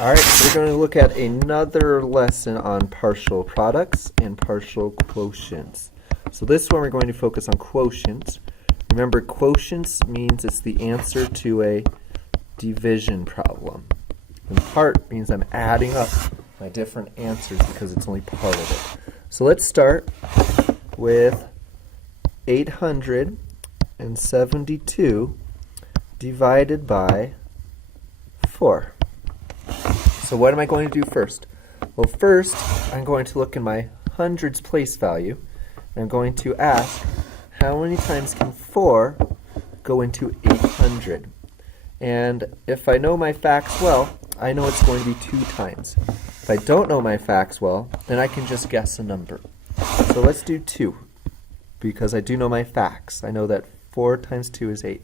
Alright, so we're going to look at another lesson on partial products and partial quotients. So this one we're going to focus on quotients. Remember, quotients means it's the answer to a division problem. And part means I'm adding up my different answers because it's only part of it. So let's start with 872 divided by 4. So what am I going to do first? Well, first I'm going to look in my hundreds place value. I'm going to ask, how many times can 4 go into 800? And if I know my facts well, I know it's going to be 2 times. If I don't know my facts well, then I can just guess a number. So let's do 2, because I do know my facts. I know that 4 times 2 is 8.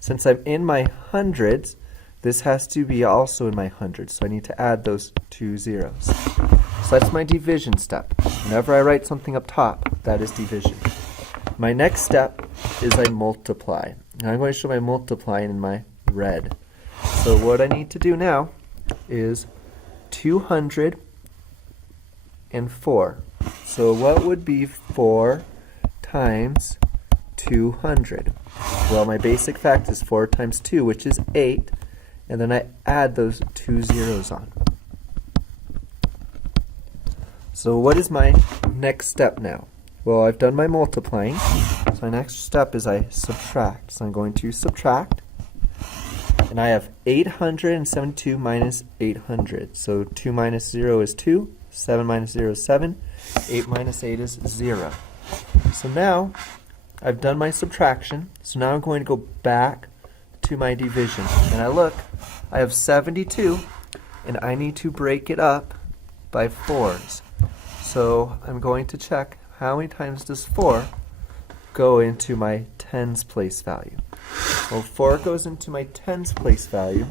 Since I'm in my hundreds, this has to be also in my hundreds, so I need to add those 2 zeros. So that's my division step. Whenever I write something up top, that is division. My next step is I multiply. Now I'm going to show my multiplying in my red. So what I need to do now is 204. So what would be 4 times 200? Well, my basic fact is 4 times 2, which is 8. And then I add those 2 zeros on. So what is my next step now? Well, I've done my multiplying. So my next step is I subtract. So I'm going to subtract. And I have 872 minus 800. So 2 minus 0 is 2. 7 minus 0 is 7. 8 minus 8 is 0. So now I've done my subtraction. So now I'm going to go back to my division. And I look, I have 72, and I need to break it up by 4s. So I'm going to check how many times does 4 go into my tens place value. Well, 4 goes into my tens place value.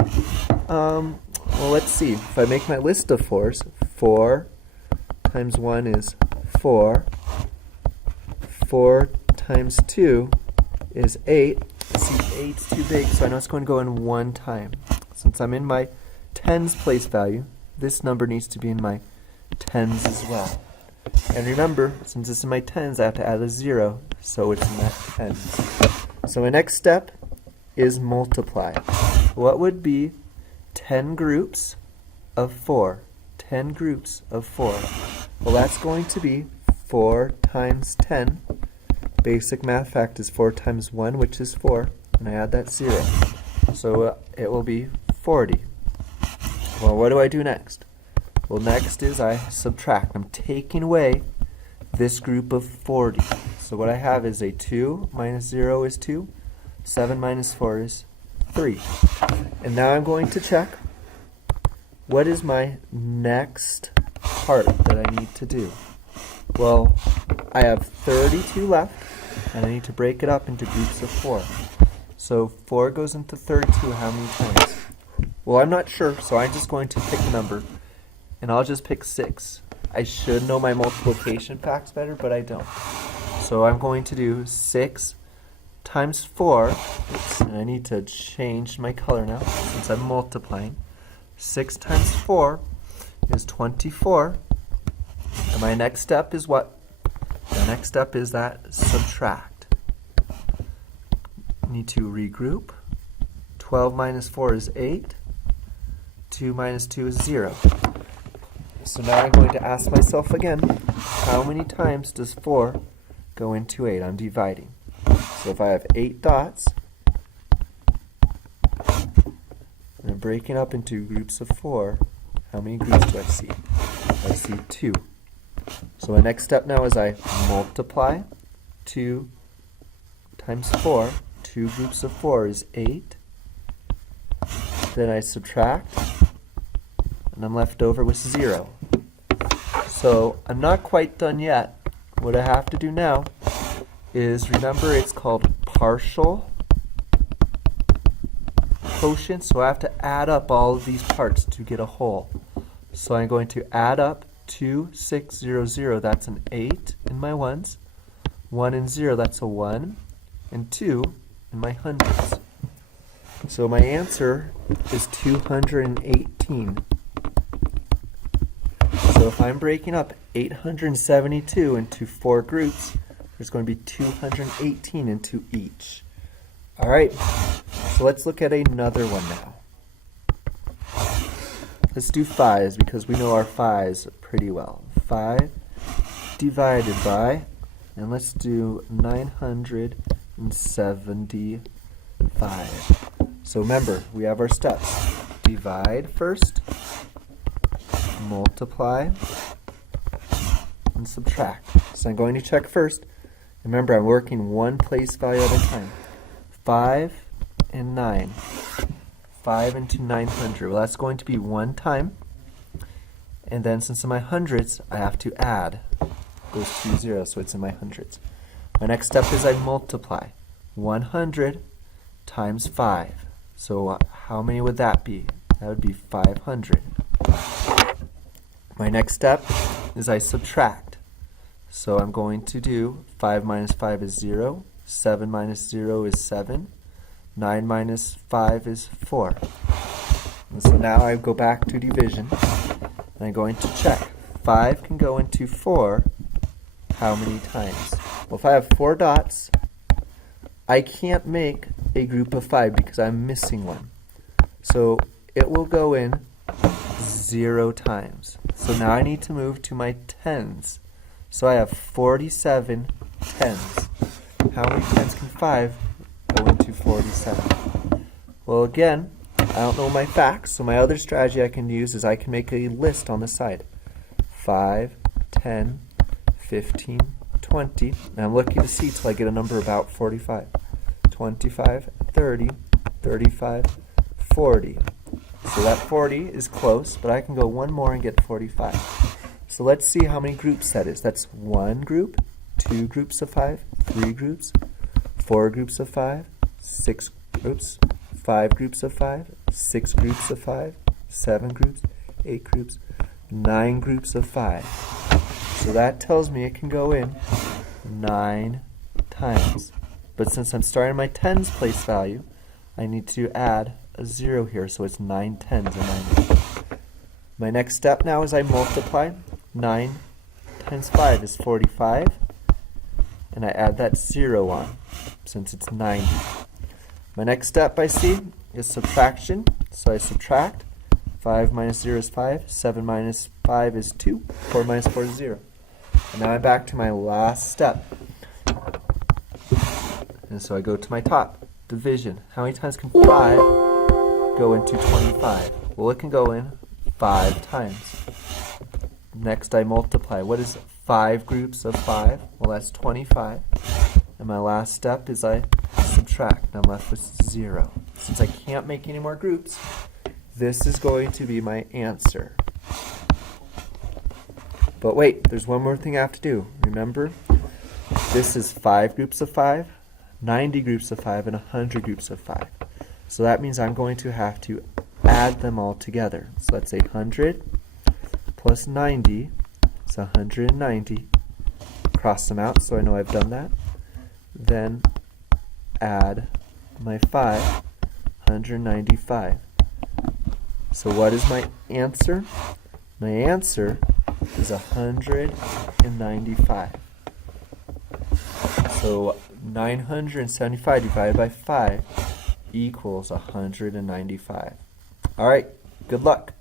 Well, let's see. If I make my list of 4s, 4 times 1 is 4. 4 times 2 is 8. See, 8's too big, so I know it's going to go in 1 time. Since I'm in my tens place value, this number needs to be in my tens as well. And remember, since it's in my tens, I have to add a 0, so it's in my tens. So my next step is multiply. What would be 10 groups of 4? 10 groups of 4. Well, that's going to be 4 times 10. Basic math fact is 4 times 1, which is 4, and I add that 0. So it will be 40. Well, what do I do next? Well, next is I subtract. I'm taking away this group of 40. So what I have is a 2 minus 0 is 2. 7 minus 4 is 3. And now I'm going to check what is my next part that I need to do. Well, I have 32 left, and I need to break it up into groups of 4. So 4 goes into 32 how many times? Well, I'm not sure, so I'm just going to pick a number, and I'll just pick 6. I should know my multiplication facts better, but I don't. So I'm going to do 6 times 4. Oops, and I need to change my color now since I'm multiplying. 6 times 4 is 24. And my next step is what? The next step is that subtract. I need to regroup. 12 minus 4 is 8. 2 minus 2 is 0. So now I'm going to ask myself again, how many times does 4 go into 8? I'm dividing. So if I have 8 dots, and I'm breaking up into groups of 4, how many groups do I see? I see 2. So my next step now is I multiply. 2 times 4. 2 groups of 4 is 8. Then I subtract, and I'm left over with 0. So I'm not quite done yet. What I have to do now is, remember, it's called partial quotient, so I have to add up all of these parts to get a whole. So I'm going to add up 2, 6, 0, 0, that's an 8 in my ones. 1 and 0, that's a 1. And 2 in my hundreds. So my answer is 218. So if I'm breaking up 872 into 4 groups, there's going to be 218 into each. All right, so let's look at another one now. Let's do 5s because we know our 5s pretty well. 5 divided by, and let's do 975. So remember, we have our steps. Divide first, multiply, and subtract. So I'm going to check first. Remember, I'm working one place value at a time. 5 and 9. 5 into 900. Well, that's going to be one time. And then since in my hundreds, I have to add those 2 zeros, so it's in my hundreds. My next step is I multiply. 100 times 5. So how many would that be? That would be 500. My next step is I subtract. So I'm going to do 5 minus 5 is 0. 7 minus 0 is 7. 9 minus 5 is 4. And so now I go back to division. And I'm going to check. 5 can go into 4 how many times? Well, if I have 4 dots, I can't make a group of 5 because I'm missing one. So it will go in 0 times. So now I need to move to my tens. So I have 47 tens. How many tens can 5 go into 47? Well, again, I don't know my facts, so my other strategy I can use is I can make a list on the side. 5, 10, 15, 20. And I'm looking to see till I get a number about 45. 25, 30, 35, 40. So that 40 is close, but I can go one more and get 45. So let's see how many groups that is. That's 1 group, 2 groups of 5, 3 groups, 4 groups of 5, 6 groups, 5 groups of 5, 6 groups of 5, 7 groups, 8 groups, 9 groups of 5. So that tells me it can go in 9 times. But since I'm starting my tens place value, I need to add a 0 here, so it's 9 tens or 9. My next step now is I multiply. 9 times 5 is 45, and I add that 0 on, since it's 90. My next step I see is subtraction, so I subtract. 5 minus 0 is 5, 7 minus 5 is 2, 4 minus 4 is 0. And now I'm back to my last step. And so I go to my top, division. How many times can 5 go into 25? Well, it can go in 5 times. Next I multiply. What is 5 groups of 5? Well, that's 25. And my last step is I subtract. I'm left with 0. Since I can't make any more groups, this is going to be my answer. But wait, there's one more thing I have to do. Remember, this is 5 groups of 5, 90 groups of 5, and 100 groups of 5. So that means I'm going to have to add them all together. So let's say 100 plus 90 is 190. Cross them out so I know I've done that. Then add my 5, 195. So what is my answer? My answer is 195. So 975 divided by 5 equals 195. All right, good luck.